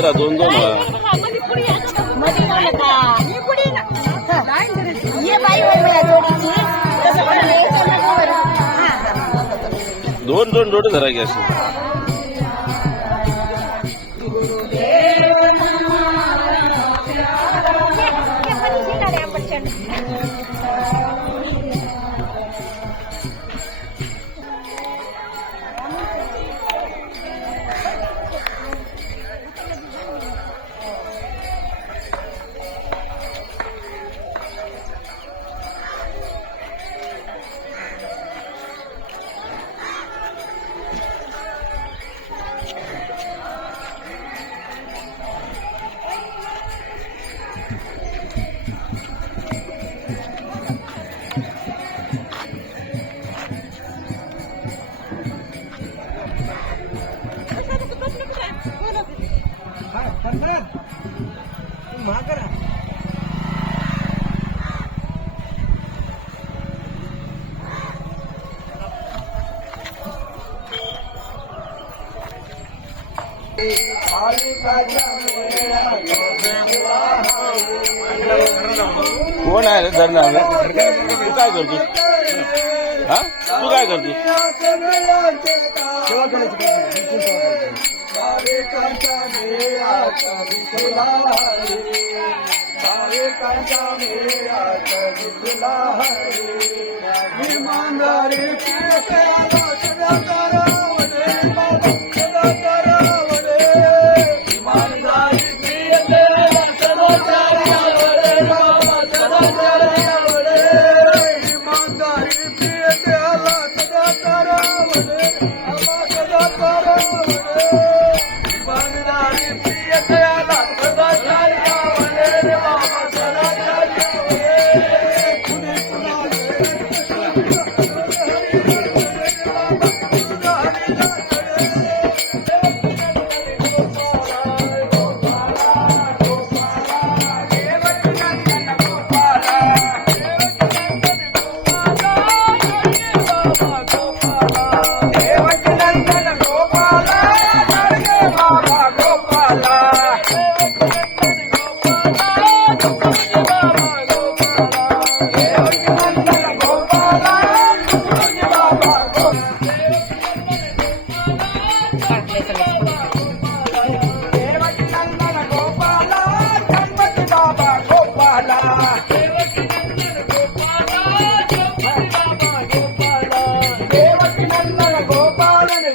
करा दोन दोन दोन दोन जोडे धरा की काय करतो हा? तू काय करतो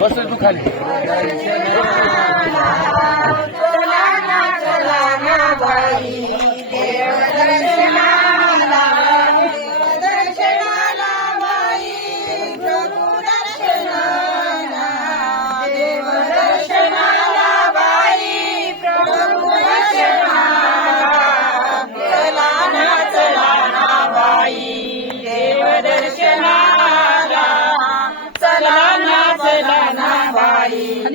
बस तू खाली. चला चला बाई.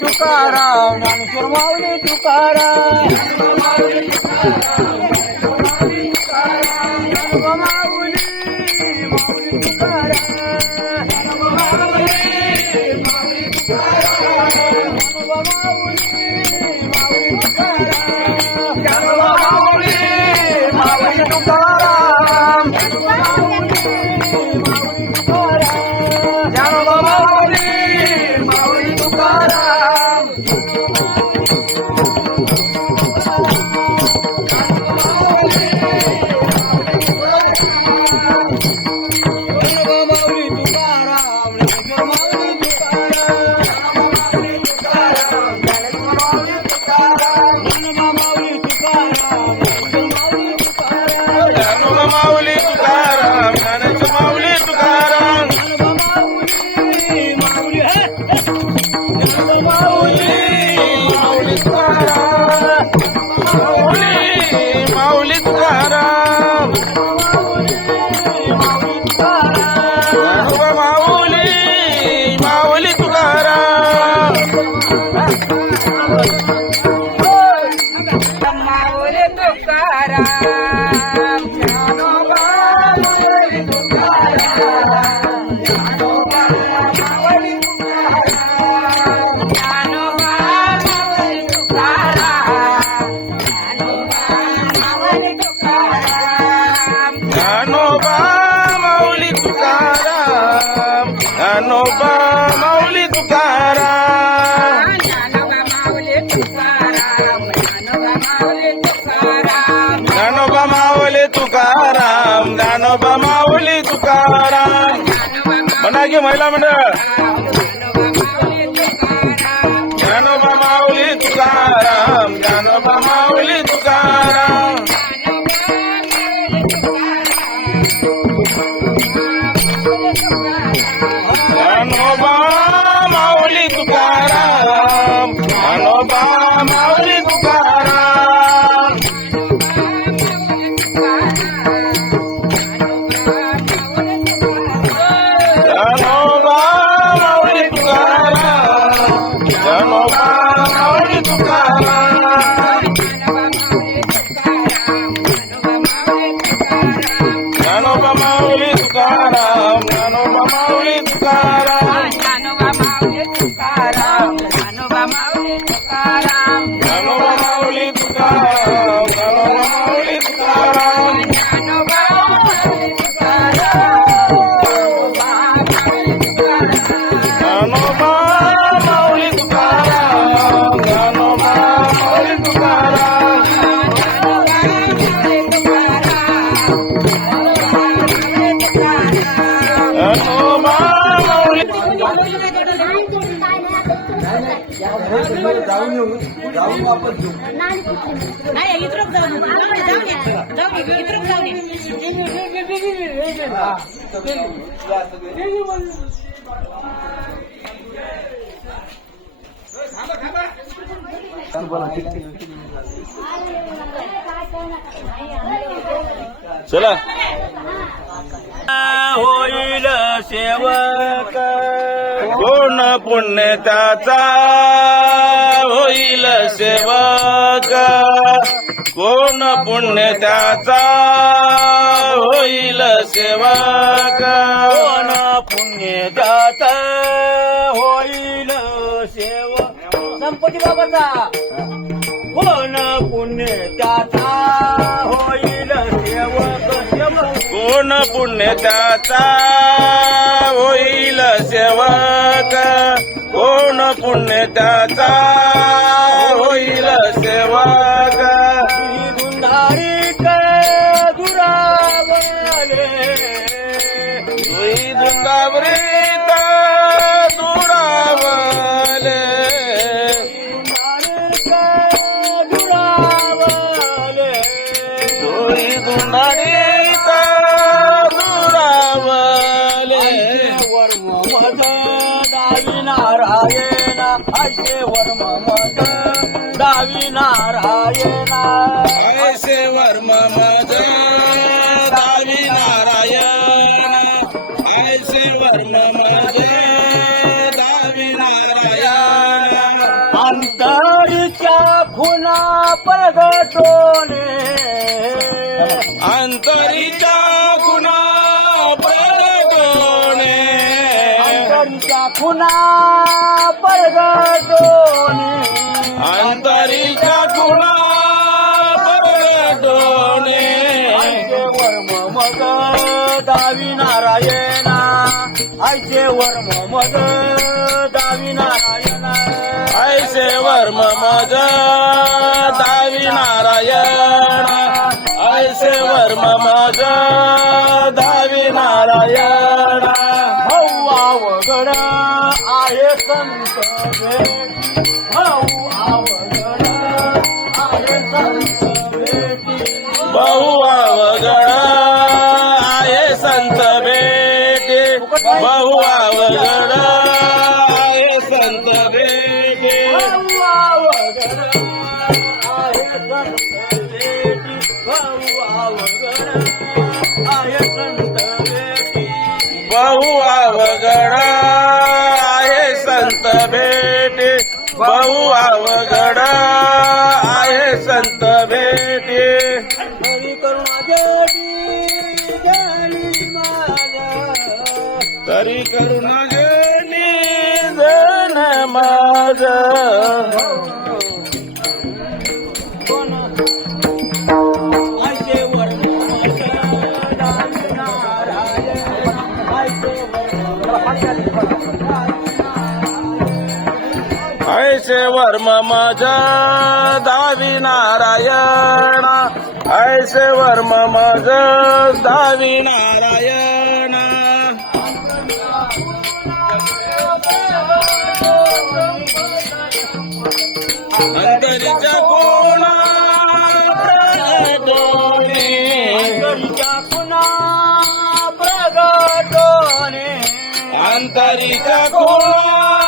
तुकाराम ज्ञानेश्वर माऊली तुकाराम ज्ञानोबा माऊली तुकाराम ज्ञानोबा माऊली तुकाराम. ज्ञानोबा माऊली तुकाराम ज्ञानोबा माऊली तुकाराम. म्हणा की महिला मंडळ. नाही इकडं जाऊ नका. जाऊ दे. जाऊ दे. इकडं जाऊ दे. चला होईल सेवक कोण पुण्य त्याचा होईल सेवक. कोण पुण्य त्याचा होईल सेवक. कोण पुण्य त्याचा होईल सेवक. संपत्ती बाबाचा. कोण पुण्य त्याचा होईल सेवक कोण पुण्य त्याचा होईल सेवक? कोण पुण्य त्याचा होईल सेवक? वर्म मद दावी नारायण असे वर्म मद दावी नारायण ऐसे वर्म मज दावी नारायण ऐसे वर्म मज दावी नारायण अंतरच्या खुना प्रगटोने. अंतरीच्या प्रगटोने अंतरीच्या गुणा प्रगटोणे आयचे वर्म मग दावी नारायण. आयचे वर्म मग दावी नारायण. ऐसे वर्म मज दावी नारायण. ऐसे वर्म मज भाऊ आवगड आहे संत बहु अवगण आहे संत बेटे हरी करुणा तरी करुण जनी जन माझ. ऐसे वर्म मज दावी नारायण. ऐसे वर्म मज दावी नारायण. अंतरीच्या कोण प्रगटोने घरीच्या पुन्हा प्रगटोने अंतरीच्या कोण